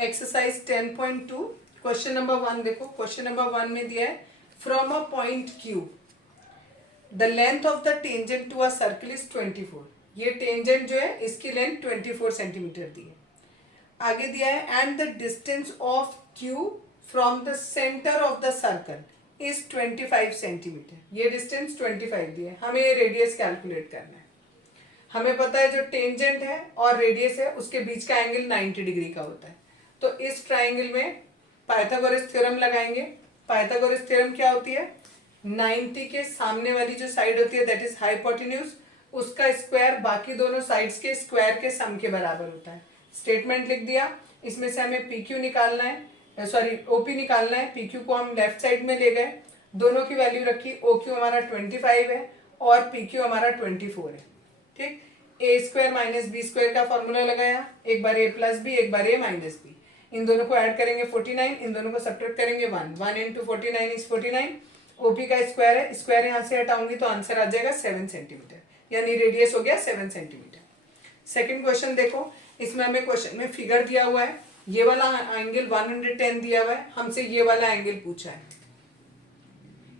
Exercise 10.2 question number 1 देखो। Question number 1 में दिया है from a point Q the length of the tangent to a circle is 24। ये tangent जो है इसकी लेंथ 24 सेंटीमीटर दी है। आगे दिया है and the distance of Q from the centre of the circle is 25 centimetre. ये डिस्टेंस 25 दिया है, हमें ये रेडियस कैलकुलेट करना है। हमें पता है जो टेंजेंट है और रेडियस है उसके बीच का एंगल 90 डिग्री का होता है। तो इस ट्राइंगल में पाइथागोरस थ्योरम लगाएंगे। पाइथागोरस थ्योरम क्या होती है? 90 के सामने वाली जो साइड होती है दैट इज हाइपोटेन्यूज, उसका स्क्वायर बाकी दोनों साइड्स के स्क्वायर के सम के बराबर होता है। स्टेटमेंट लिख दिया। इसमें से हमें पी क्यू निकालना है, सॉरी ओपी निकालना है। पी क्यू को हम लेफ्ट साइड में ले गए, दोनों की वैल्यू रखी। ओ क्यू हमारा 25 है और पी क्यू हमारा 24 है। ठीक, ए स्क्वायर माइनस बी स्क्वायर का फॉर्मूला लगाया, एक बार ए प्लस बी एक बार ए माइनस बी। इन दोनों को ऐड करेंगे 49, इन दोनों को सब्ट्रैक्ट करेंगे 1 इंटू 49 इज 49। ओपी का स्क्वायर है, स्क्वायर यहाँ से हटाऊंगी तो आंसर आ जाएगा 7 सेंटीमीटर, यानी रेडियस हो गया 7 सेंटीमीटर। सेकेंड क्वेश्चन देखो, इसमें हमें क्वेश्चन में फिगर दिया हुआ है। ये वाला एंगल 110 दिया हुआ है, हमसे ये वाला एंगल पूछा है।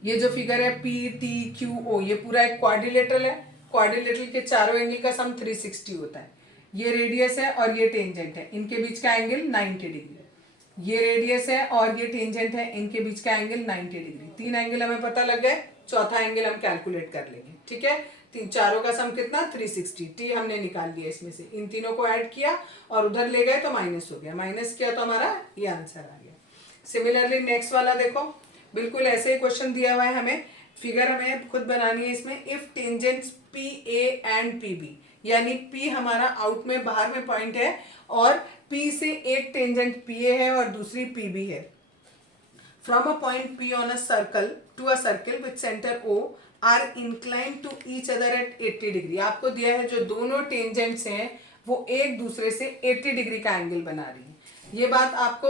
ये जो फिगर है पी टी क्यू ओ, ये पूरा एक क्वाड्रिलेटरल है। क्वाड्रिलेटरल के चारों एंगल का सम 360 होता है। ये रेडियस है और ये टेंजेंट है, इनके बीच का एंगल 90 डिग्री है। ये रेडियस है और ये टेंजेंट है, इनके बीच का एंगल 90 डिग्री। तीन एंगल हमें पता लग गए, चौथा एंगल हम कैलकुलेट कर लेंगे। ठीक है, तीन चारों का सम कितना? 360। टी हमने निकाल लिया, इसमें से इन तीनों को ऐड किया और उधर ले गए तो माइनस हो गया। माइनस किया तो हमारा ये आंसर आ गया। सिमिलरली नेक्स्ट वाला देखो, बिल्कुल ऐसे ही क्वेश्चन दिया हुआ है, हमें फिगर हमें खुद बनानी है। इसमें if tangents P A and P B, यानी पी हमारा आउट में बाहर में पॉइंट है और पी से एक टेंजेंट पी ए है और दूसरी पी बी है। From a point P on a circle to a circle with centre O are incline to each other at 80 degree. आपको दिया है जो दोनों टेंजेंट्स हैं वो एक दूसरे से 80 डिग्री का एंगल बना रही है। ये बात आपको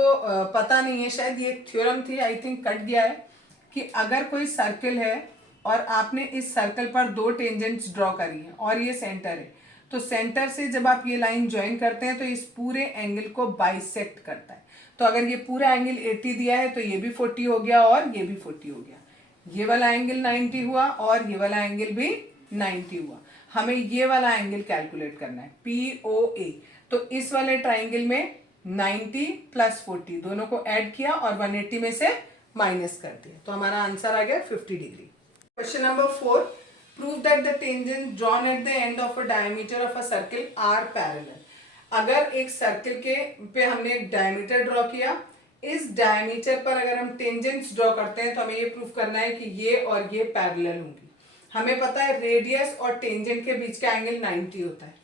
पता नहीं है, शायद ये थ्योरम थी, आई थिंक कट गया है, कि अगर कोई सर्कल है और आपने इस सर्कल पर दो टेंजेंट्स ड्रॉ करी है और ये सेंटर है, तो सेंटर से जब आप ये लाइन ज्वाइन करते हैं तो इस पूरे एंगल को बाइसेक्ट करता है। तो अगर ये पूरा एंगल 80 दिया है तो ये भी 40 हो गया और ये भी 40 हो गया। ये वाला एंगल 90 हुआ और ये वाला एंगल भी 90 हुआ। हमें ये वाला एंगल कैलकुलेट करना है, पी ओ ए। तो इस वाले ट्राइंगल में 90 प्लस 40 दोनों को ऐड किया और 180 में से माइनस कर दिया, तो हमारा आंसर आ गया 50 degree. Question number 4, prove that the tangent drawn at the end of a diameter of a circle are parallel. अगर एक सर्कल के पे हमने एक डायमीटर ड्रॉ किया, इस डायमीटर पर अगर हम टेंजेंट्स ड्रॉ करते हैं तो हमें ये प्रूव करना है कि ये और ये पैरेलल होंगी। हमें पता है रेडियस और टेंजेंट के बीच का एंगल 90 होता है।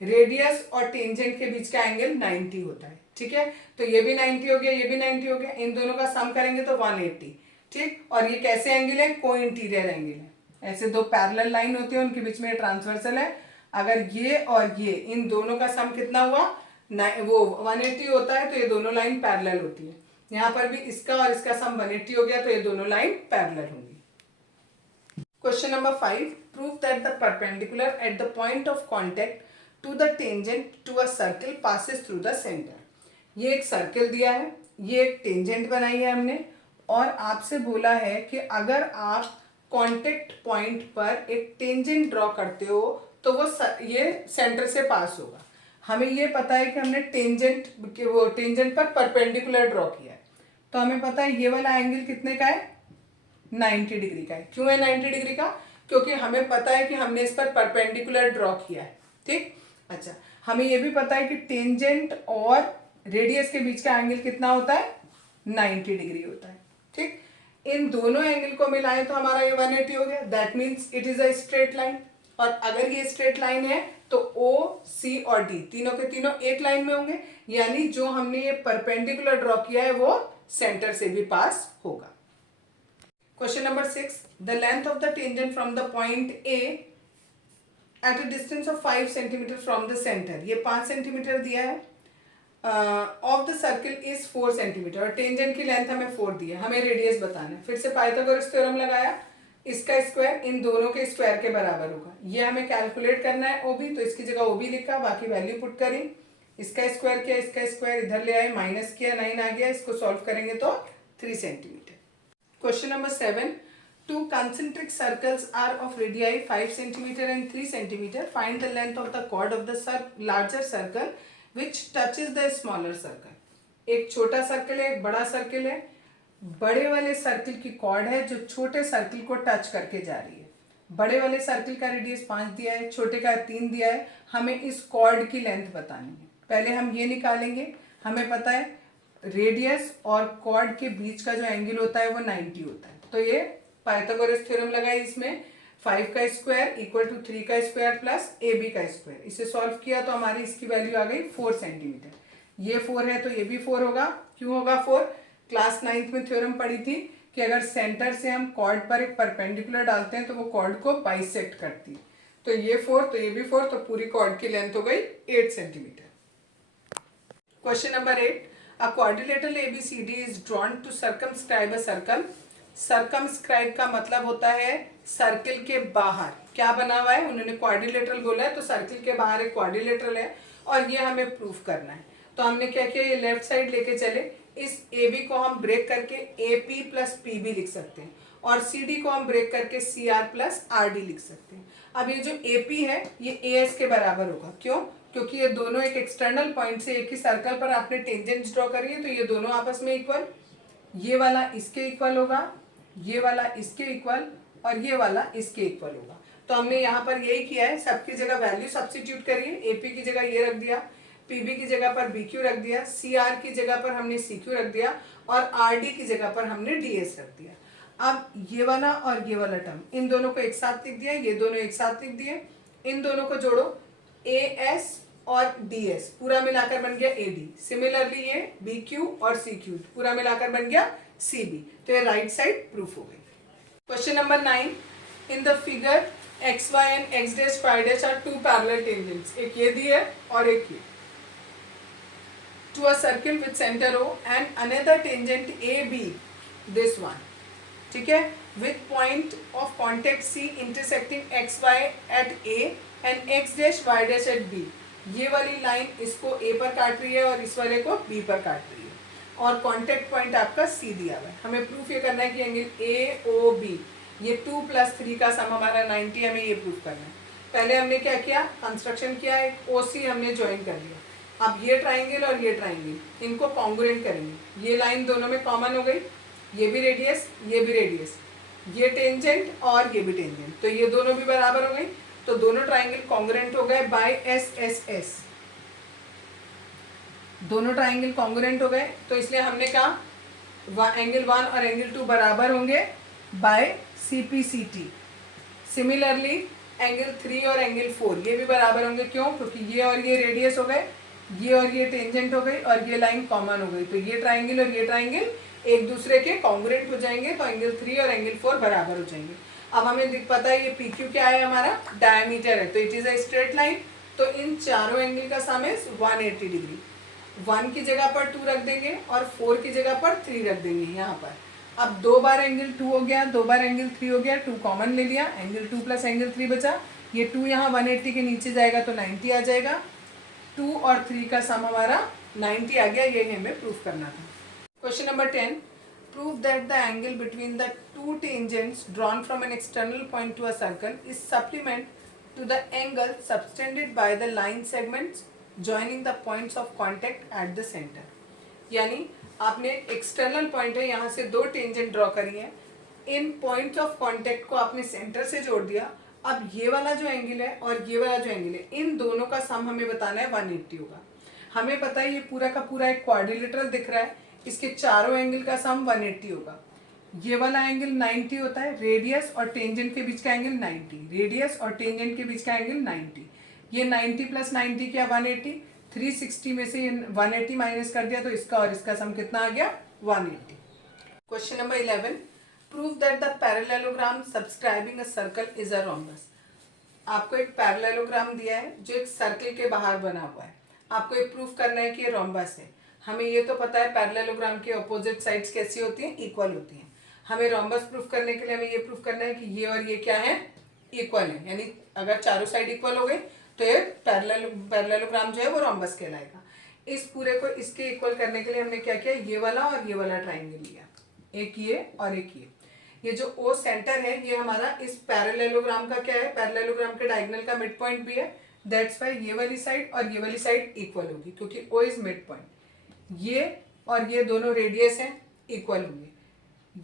रेडियस और टेंजेंट के बीच का एंगल 90 होता है। ठीक है, तो ये भी 90 हो गया, ये भी 90 हो गया, इन दोनों का सम करेंगे तो 180। ठीक, और ये कैसे एंगल है? को इंटीरियर एंगल है। ऐसे दो पैरेलल लाइन होती है, उनके बीच में ट्रांसवर्सल है। अगर ये और ये इन दोनों का सम कितना हुआ? वो 180 होता है, तो ये दोनों लाइन पैरेलल होती है। यहाँ पर भी इसका और इसका सम 180 हो गया, तो ये दोनों लाइन पैरेलल होंगी। Question number 5, prove that the perpendicular at the point of contact to the tangent to a circle passes through the centre. ये एक सर्कल दिया है, ये एक टेंजेंट बनाई है हमने, और आपसे बोला है कि अगर आप कॉन्टेक्ट पॉइंट पर एक टेंजेंट ड्रॉ करते हो तो वो ये सेंटर से पास होगा। हमें ये पता है कि हमने टेंजेंट पर परपेंडिकुलर ड्रॉ किया है, तो हमें पता है ये वाला एंगल कितने का है? 90 डिग्री का है। क्यों है 90 डिग्री का? क्योंकि हमें पता है कि हमने इस पर परपेंडिकुलर ड्रॉ किया है। ठीक, अच्छा, हमें यह भी पता है कि टेंजेंट और रेडियस के बीच का एंगल कितना होता है? 90 डिग्री होता है। ठीक, इन दोनों एंगल को मिलाएं तो हमारा ये 180 हो गया। That means it is a straight line, और अगर ये स्ट्रेट लाइन है तो ओ सी और डी तीनों के तीनों एक लाइन में होंगे, यानी जो हमने ये परपेंडिकुलर ड्रॉ किया है वो सेंटर से भी पास होगा। Question number 6, the length of the tangent from the point A at a distance of 5 centimetre from the centre. ये 5 सेंटीमीटर दिया है, of the circle is 4 centimetre, और टेंजेंट की लेंथ हमें 4 दी है। हमें रेडियस बताना है। फिर से पाइथागोरस थ्योरम लगाया, इसका स्क्वायर इन दोनों के स्क्वायर के बराबर होगा। ये हमें कैलकुलेट करना है ओबी, तो इसकी जगह ओबी लिखा, बाकी वैल्यू पुट करी। इसका स्क्वायर किया, इसका स्क्वायर इधर ले आए, माइनस किया, 9 आ गया, इसको सॉल्व करेंगे तो 3 centimetre. Question number 7, two concentric circles are of radii 5 centimeter and 3 centimeter. Find the length of the chord of the larger circle which touches the smaller circle. एक छोटा सर्कल है, एक बड़ा सर्कल है, बड़े वाले सर्कल की कॉर्ड है जो छोटे सर्कल को टच करके जा रही है। बड़े वाले सर्कल का रेडियस 5 दिया है, छोटे का 3 दिया है, हमें इस कॉर्ड की लेंथ बतानी है। पहले हम ये निकालेंगे, हमें पता है रेडियस और कॉर्ड के बीच का जो एंगल होता है वो 90 होता है। तो ये पाइथागोरस थ्योरम लगाई, इसमें 5 का स्क्वायर इक्वल टू 3 का स्क्वायर प्लस AB का स्क्वायर, इसे सॉल्व किया तो हमारी इसकी वैल्यू आ गई 4 सेंटीमीटर। ये 4 है तो ये भी 4 होगा। क्यों होगा 4? क्लास 9th में थ्योरम पढ़ी थी कि अगर सेंटर से हम कॉर्ड पर एक परपेंडिकुलर डालते हैं तो वो कॉर्ड को बाइसेक्ट करती है। तो ये 4 तो ये भी 4, तो पूरी कॉर्ड की लेंथ हो गई 8 centimetre. Question number 8, a quadrilateral ABCD is drawn to circumscribe a circle. Circumscribe का मतलब होता है सर्किल के बाहर क्या बना हुआ है। उन्होंने क्वाड्रिलेटरल बोला है तो सर्किल के बाहर एक क्वाड्रिलेटरल है और ये हमें प्रूफ करना है। तो हमने क्या किया, ये लेफ्ट साइड लेके चले, इस AB को हम ब्रेक करके AP प्लस PB लिख सकते हैं और CD को हम ब्रेक करके CR प्लस RD लिख सकते हैं। अब ये जो AP है ये AS के बराबर होगा। क्यों? क्योंकि ये दोनों एक एक्सटर्नल पॉइंट से एक ही सर्कल पर आपने टेंजेंट्स ड्रॉ करी है, तो ये दोनों आपस में इक्वल, ये वाला इसके इक्वल होगा, ये वाला इसके इक्वल और ये वाला इसके इक्वल होगा। तो हमने यहाँ पर यही किया है, सबकी जगह वैल्यू सब्स्टिट्यूट करिए। AP की जगह ये रख दिया, PB की जगह पर BQ रख दिया, CR की जगह पर हमने CQ रख दिया और RD की जगह पर हमने DS रख दिया। अब ये वाला और ये वाला टर्म, इन दोनों को एक साथ लिख दिया, ये दोनों एक साथ लिख दिए, इन दोनों को जोड़ो, AS और DS पूरा मिलाकर बन गया AD। सिमिलरली ये BQ और CQ पूरा मिलाकर बन गया CB। तो ये राइट साइड प्रूफ हो गई। Question number 9, in the figure XY and X dash Y dash are two parallel tangents. एक ये दी है और एक ये, to a circle with centre O and another tangent AB, this one, ठीक है, with point of contact C intersecting XY at A and X dash Y dash at B। ये वाली लाइन इसको A पर काट रही है और इस वाले को B पर काट रही है और कांटेक्ट पॉइंट आपका C दिया हुआ है। हमें प्रूफ ये करना है कि एंगल AOB, ये 2 + 3 का सम हमारा 90, हमें ये प्रूफ करना है। पहले हमने क्या किया, कंस्ट्रक्शन किया, एक OC हमने ज्वाइन कर लिया। अब ये ट्राइंगल और ये ट्राइंगल, इनको कॉन्ग्रुएंट करेंगे। ये लाइन दोनों में कॉमन हो गई, ये भी रेडियस, ये भी रेडियस, ये टेंजेंट और ये भी टेंजेंट, तो ये दोनों भी बराबर हो गई। तो दोनों ट्राइंगल कॉन्ग्रुएंट हो गए बाय SSS, दोनों ट्राइंगल कॉन्ग्रुएंट हो गए। तो इसलिए हमने कहा एंगल 1 और एंगल 2 बराबर होंगे बाय CPCT। सिमिलरली एंगल 3 और एंगल 4 ये भी बराबर होंगे। क्यों? क्योंकि ये और ये रेडियस हो गए, ये और ये टेंजेंट हो गई और ये लाइन कॉमन हो गई। तो ये ट्राइंगल और ये ट्राइंगल एक दूसरे के कॉन्ग्रुएंट हो जाएंगे, तो एंगल 3 और एंगल 4 बराबर हो जाएंगे। अब हमें पता है ये PQ क्या है, हमारा डायमीटर है, तो it is a straight line. तो इन चारों एंगल का सम इज 180 डिग्री। 1 की जगह पर 2 रख देंगे और 4 की जगह पर 3 रख देंगे यहाँ पर। अब 2 बार एंगल 2 हो गया, 2 बार एंगल 3 हो गया, 2 कॉमन ले लिया, एंगल 2 प्लस एंगल 3 बचा। ये 2 यहाँ 180 के नीचे जाएगा तो 90 आ जाएगा। 2 और 3 का सम हमारा 90 आ गया, ये हमें प्रूफ करना था। Question number 10, prove that the angle between the two tangents drawn from an external point to a circle is supplement to the angle subtended by the line segments joining the points of contact at the center। यानी आपने external point है, यहाँ से 2 tangent draw करी है, इन points of contact को आपने centre से जोड़ दिया। अब ये वाला जो एंगल है और ये वाला जो एंगल है, इन दोनों का सम हमें बताना है 180 होगा। हमें पता है ये पूरा का पूरा एक क्वाड्रिलेटरल दिख रहा है, इसके चारों एंगल का सम 180 होगा। ये वाला एंगल 90 होता है, रेडियस और टेंजेंट के बीच का एंगल 90, रेडियस और टेंजेंट के बीच का एंगल 90। ये 90 + 90 क्या 180, 360 में से 180 माइनस कर दिया तो इसका और इसका सम कितना आ गया 180। Question number 11, prove that the parallelogram subscribing a circle is a rhombus. आपको एक पैरेललोग्राम दिया है जो एक सर्कल के बाहर बना हुआ है, आपको एक प्रूफ करना है कि ये रोम्बस है। हमें ये तो पता है पैरेललोग्राम के अपोजिट साइड्स कैसी होती हैं, इक्वल होती हैं। हमें रोम्बस प्रूफ करने के लिए हमें ये प्रूफ करना है कि ये और ये क्या है, इक्वल है। यानी अगर चारों साइड इक्वल हो गई तो ये पैरेललोग्राम जो है वो रोम्बस कहलाएगा। इस पूरे को इसके इक्वल करने के लिए हमने क्या किया, ये वाला और ये वाला ट्राइंगल लिया, एक ये और एक ये जो ओ सेंटर है ये हमारा इस पैरेललोग्राम का क्या है, पैरेललोग्राम के डायगोनल का मिड पॉइंट भी है, दैट्स वाई ये वाली साइड और ये वाली साइड इक्वल होगी क्योंकि ओ इज मिड पॉइंट। ये और ये दोनों रेडियस हैं, इक्वल होंगे।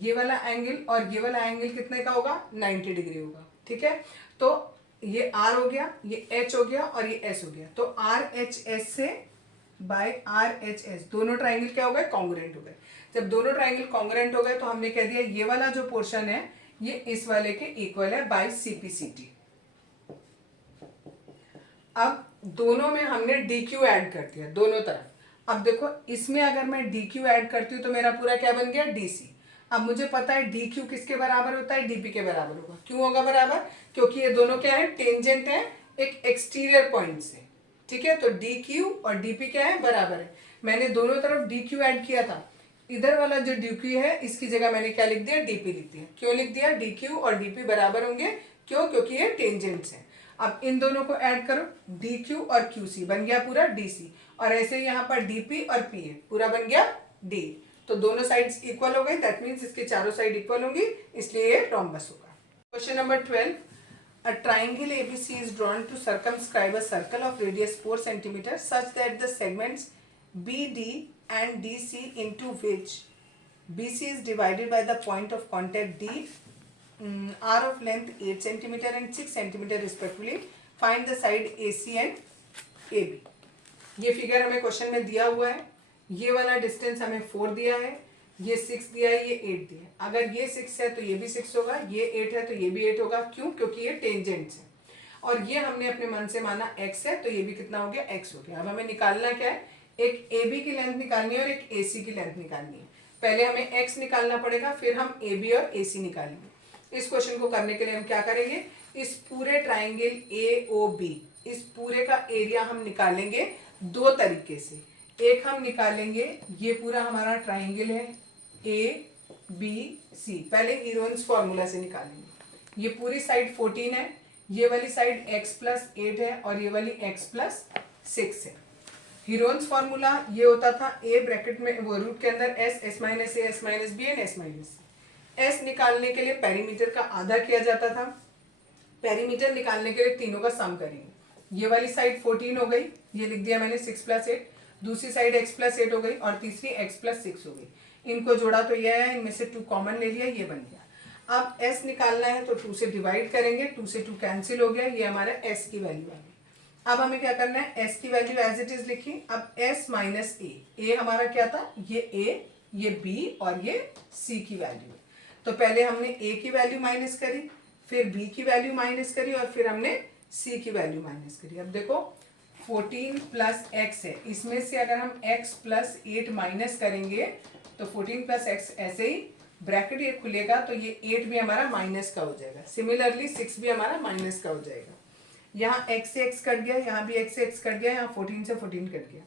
ये वाला एंगल और ये वाला एंगल कितने का होगा, 90 डिग्री होगा। ठीक है, तो ये आर हो गया, ये एच हो गया और ये एस हो गया। तो आर एच एस से बाय आर एच एस दोनों ट्राइंगल क्या हो गए, कॉन्ग्रुएंट हो गए। जब दोनों ट्राइंगल कॉन्ग्रुएंट हो गए तो हमने कह दिया ये वाला जो पोर्शन है ये इस वाले के इक्वल है बाय सीपीसीटी। अब दोनों में हमने डी क्यू ऐड कर दिया दोनों तरफ। अब देखो इसमें अगर मैं डी क्यू ऐड करती हूँ तो मेरा पूरा क्या बन गया, डी सी। अब मुझे पता है डी क्यू किसके बराबर होता है, डीपी के बराबर होगा। क्यों होगा बराबर, क्योंकि ये दोनों क्या है, टेंजेंट है एक एक्सटीरियर पॉइंट से। ठीक है, तो डी क्यू और डीपी क्या है, बराबर है। मैंने दोनों तरफ डी क्यू ऐड किया था, इधर वाला जो डी क्यू है इसकी जगह मैंने क्या लिख दिया, डीपी लिख दिया। क्यों लिख दिया, डी क्यू और डीपी बराबर होंगे, क्यों, क्योंकि ये टेंजेंट्स हैं। अब इन दोनों को ऐड करो, डी क्यू और क्यू सी बन गया पूरा डी सी, और ऐसे यहाँ पर डीपी और पी है पूरा बन गया डी। तो दोनों साइड्स इक्वल हो गई, दैट मीन्स इसके चारों साइड इक्वल होंगी, इसलिए ये रोम्बस होगा। Question number 12, a triangle ABC is drawn to circumscribe a circle of radius 4 cm such that the segments BD and DC into which BC is divided by the point of contact D are of length 8 cm and 6 cm respectively. Find the side AC and AB. ये figure हमें question में दिया हुआ है, ये वाला distance हमें 4 दिया है, ये 6 दिया है, ये 8 दिया है। अगर ये 6 है तो ये भी 6 होगा, ये 8 है तो ये भी 8 होगा। क्यों, क्योंकि ये टेंजेंट्स है, और ये हमने अपने मन से माना x है, तो ये भी कितना हो गया, x हो गया। अब हमें निकालना क्या है, एक AB की लेंथ निकालनी है और एक AC की लेंथ निकालनी है। पहले हमें x निकालना पड़ेगा, फिर हम AB और AC निकालेंगे। इस क्वेश्चन को करने के लिए हम क्या करेंगे, इस पूरे ट्राइंगल AOB, इस पूरे का एरिया हम निकालेंगे दो तरीके से। एक हम निकालेंगे, ये पूरा हमारा ट्राइंगल है ABC, पहले हीरोन्स फॉर्मूला से निकालेंगे। ये पूरी साइड 14 है, ये वाली साइड x प्लस 8 है और ये वाली x प्लस 6 है। हीरोन्स फॉर्मूला ये होता था a ब्रैकेट में, वो रूट के अंदर s minus A, s minus B and s minus C. s निकालने के लिए पेरीमीटर का आधा किया जाता था। पेरीमीटर निकालने के लिए तीनों का सम करेंगे। ये वाली साइड 14 हो गई, ये लिख दिया मैंने 6 प्लस 8, दूसरी साइड x प्लस 8 हो गई और तीसरी x प्लस 6 हो गई। इनको जोड़ा तो यह है, इनमें से 2 कॉमन ले लिया, ये बन गया। अब s निकालना है तो 2 से डिवाइड करेंगे, 2 से 2 कैंसिल हो गया, ये हमारा s की वैल्यू आ गई। अब हमें क्या करना है, s की वैल्यू एज इट इज लिखी। अब s माइनस ए हमारा क्या था, ये a, ये b और ये c की वैल्यू है। तो पहले हमने a की वैल्यू माइनस करी, फिर b की वैल्यू माइनस करी और फिर हमने c की वैल्यू माइनस करी। अब देखो 14 प्लस x है, इसमें से अगर हम x प्लस 8 माइनस करेंगे तो 14 प्लस x ऐसे ही ब्रैकेट ये खुलेगा, तो ये 8 भी हमारा माइनस का हो जाएगा। सिमिलरली 6 भी हमारा माइनस का हो जाएगा। यहाँ x से x कट गया, यहाँ भी x से x कट गया, यहाँ 14 से 14 कट गया।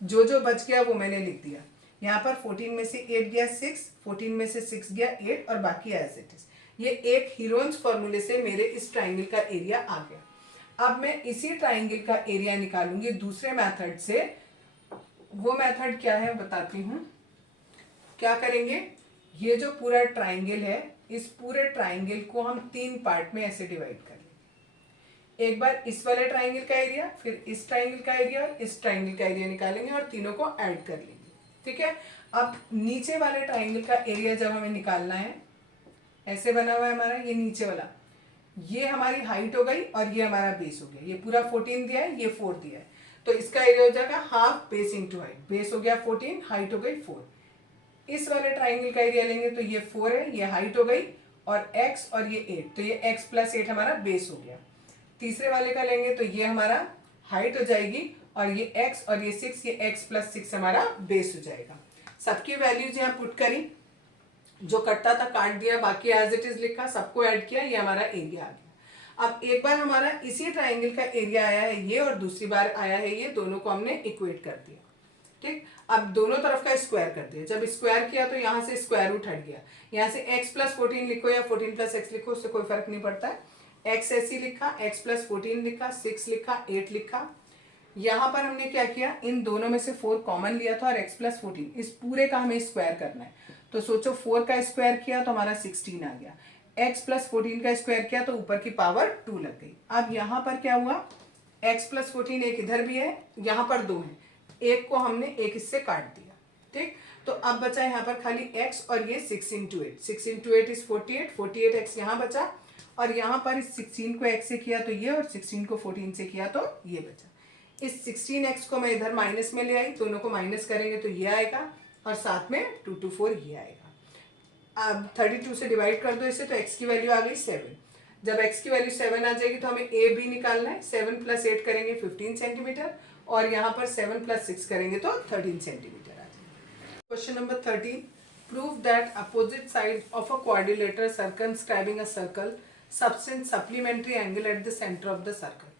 जो जो बच गया वो मैंने लिख दिया। यहाँ पर 14 में से 8 गया 6, 14 में से 6 गया 8 और बाकी एज इट इज। ये एक हीरोन्स फॉर्मूले से मेरे इस ट्राइंगल का एरिया आ गया। अब मैं इसी ट्राइंगल का एरिया निकालूंगी दूसरे मेथड से। वो मेथड क्या है बताती हूँ। क्या करेंगे, ये जो पूरा ट्राइंगल है, इस पूरे ट्राइंगल को हम 3 पार्ट में ऐसे डिवाइड कर लेंगे। एक बार इस वाले ट्राइंगल का एरिया, फिर इस ट्राइंगल का एरिया और इस ट्राइंगल का एरिया निकालेंगे और तीनों को ऐड कर लेंगे। ठीक है, अब नीचे वाले ट्राइंगल का एरिया जब हमें निकालना है, ऐसे बना हुआ है हमारा ये नीचे वाला, ये हमारी हाइट हो गई और ये हमारा बेस हो गया। ये पूरा 14 दिया है, ये 4 दिया है, तो इसका एरिया हो जाएगा half base into height. Base हो गया 14, हाइट हो गई 4। इस वाले ट्राइंगल का एरिया लेंगे तो ये 4 है, ये हाइट हो गई और x और ये 8, तो ये x प्लस 8 हमारा बेस हो गया। तीसरे वाले का लेंगे तो ये हमारा हाइट हो जाएगी और ये x और ये 6, ये x प्लस 6 हमारा बेस हो जाएगा। सबकी वैल्यूज यहाँ पुट करी, जो कटता था काट दिया, बाकी एज इट इज लिखा, सबको ऐड किया, ये हमारा एरिया आ गया। अब एक बार हमारा इसी ट्राइंगल का एरिया आया है ये और दूसरी बार आया है ये, दोनों को हमने इक्वेट कर दिया। ठीक, अब दोनों तरफ का स्क्वायर कर दिया। जब स्क्वायर किया तो यहाँ से स्क्वायर रूट हट गया। यहाँ से x प्लस 14 लिखो या 14 प्लस x लिखो, उससे कोई फर्क नहीं पड़ता है। x ऐसी लिखा, x प्लस 14 लिखा, 6 लिखा, 8 लिखा, यहाँ पर हमने क्या किया, इन दोनों में से 4 कॉमन लिया था और x प्लस 14 इस पूरे का हमें स्क्वायर करना है। तो सोचो 4 का स्क्वायर किया तो हमारा 16 आ गया, x प्लस 14 का स्क्वायर किया तो ऊपर की पावर 2 लग गई। अब यहाँ पर क्या हुआ, x प्लस 14 एक इधर भी है, यहाँ पर 2 है, एक को हमने एक इससे काट दिया। ठीक, तो अब बचा यहाँ पर खाली x और ये 6 इंटू 8, 6 इंटू 8 इज 48, 48x यहाँ बचा और यहाँ पर इस 16 को x से किया तो ये और 16 को 14 से किया तो ये बचा। इस 16x को मैं इधर माइनस में ले आई, दोनों को माइनस करेंगे तो ये आएगा और साथ में 2 to 4 ये आएगा। अब 32 से डिवाइड कर दो इसे तो x की वैल्यू आ गई 7। जब x की वैल्यू 7 आ जाएगी तो हमें a b निकालना है। 7 प्लस 8 करेंगे 15 सेंटीमीटर और यहाँ पर 7 प्लस 6 करेंगे तो 13 सेंटीमीटर आ जाएगा। Question number 13, prove that opposite side of a quadrilateral circumscribing a circle subtend supplementary angle at the centre of the circle.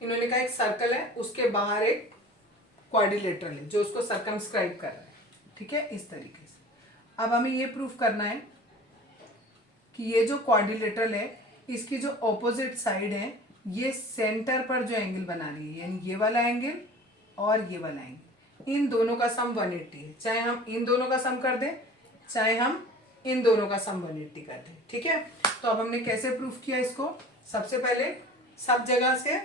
इन्होंने कहा एक सर्कल है, उसके बाहर एक क्वाड्रिलेटरल है जो उसको सर्कमस्क्राइब कर रहा है। ठीक है, इस तरीके से। अब हमें ये प्रूफ करना है कि ये जो क्वाड्रिलेटरल है इसकी जो ऑपोजिट साइड है ये सेंटर पर जो एंगल बना रही है, यानी ये वाला एंगल और ये वाला एंगल, इन दोनों का सम 180 है। चाहे हम इन दोनों का सम कर दें, चाहे हम इन दोनों का सम 180 कर दें। ठीक है, तो अब हमने कैसे प्रूफ किया इसको, सबसे पहले सब जगह से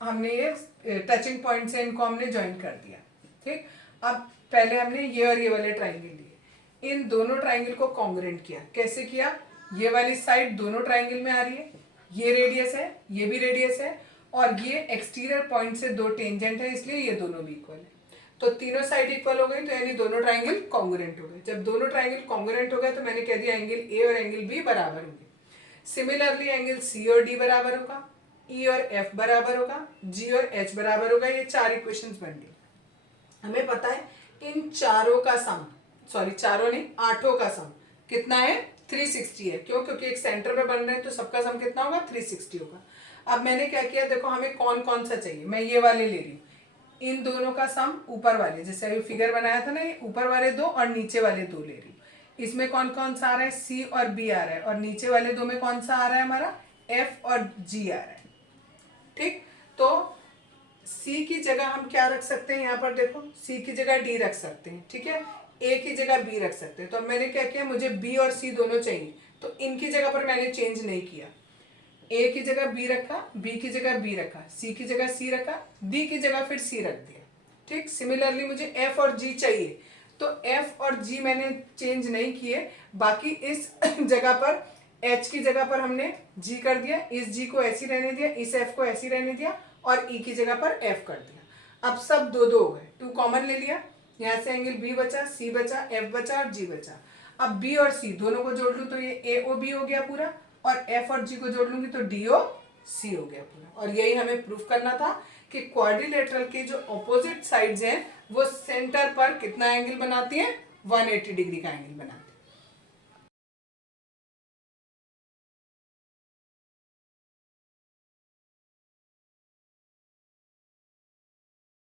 हमने ये टचिंग पॉइंट से इनको हमने ज्वाइन कर दिया। ठीक, अब पहले हमने ये और ये वाले ट्राइंगल लिए, इन दोनों ट्राइंगल को कॉन्ग्रुएंट किया। कैसे किया, ये वाली साइड दोनों ट्राइंगल में आ रही है, ये रेडियस है, ये भी रेडियस है और ये एक्सटीरियर पॉइंट से 2 टेंजेंट है, इसलिए ये दोनों भी इक्वल है। तो तीनों साइड इक्वल हो गई, तो यानी दोनों ट्राइंगल कॉन्ग्रुएंट हो गए। जब दोनों ट्राइंगल कॉन्ग्रुएंट हो गए तो मैंने कह दिया एंगल ए और एंगल बी बराबर होंगे। सिमिलरली एंगल सी और डी बराबर होगा, ई और एफ बराबर होगा, जी और एच बराबर होगा। ये 4 इक्वेशंस बन गई। हमें पता है इन चारों का सम, सॉरी चारों नहीं, 8 का सम कितना है, 360 है। क्यों, क्योंकि एक सेंटर में बन रहे हैं तो सबका सम कितना होगा, 360 होगा। अब मैंने क्या किया, देखो हमें कौन कौन सा चाहिए, मैं ये वाले ले रही हूँ। इन दोनों का सम ऊपर वाले, जैसे अभी फिगर बनाया था ना, ये ऊपर वाले 2 और नीचे वाले 2 ले रही हूँ। इसमें कौन कौन सा आ रहा है, सी और बी आ रहा है, और नीचे वाले 2 में कौन सा आ रहा है हमारा, एफ और जी आ रहा है। ठीक, तो C की जगह हम क्या रख सकते हैं, यहाँ पर देखो C की जगह D रख सकते हैं। ठीक है, A की जगह B रख सकते हैं। तो अब मैंने क्या किया, मुझे B और C दोनों चाहिए, तो इनकी जगह पर मैंने चेंज नहीं किया। A की जगह B रखा, B की जगह B रखा, C की जगह C रखा, D की जगह फिर C रख दिया। ठीक, सिमिलरली मुझे F और G चाहिए, तो F और G मैंने चेंज नहीं किए। बाकी इस जगह पर H की जगह पर हमने G कर दिया, इस G को ऐसी रहने दिया, इस F को ऐसी रहने दिया और E की जगह पर F कर दिया। अब सब 2 हो गए, 2 कॉमन ले लिया, यहाँ से एंगल B बचा, C बचा, F बचा और G बचा। अब B और C दोनों को जोड़ लूँ तो ये AOB हो गया पूरा, और F और G को जोड़ लूंगी तो DOC हो गया पूरा। और यही हमें प्रूफ करना था कि क्वाड्रिलेटरल के जो ऑपोजिट साइड्स हैं वो सेंटर पर कितना एंगल बनाती हैं, 180 डिग्री का एंगल बनाती हैं।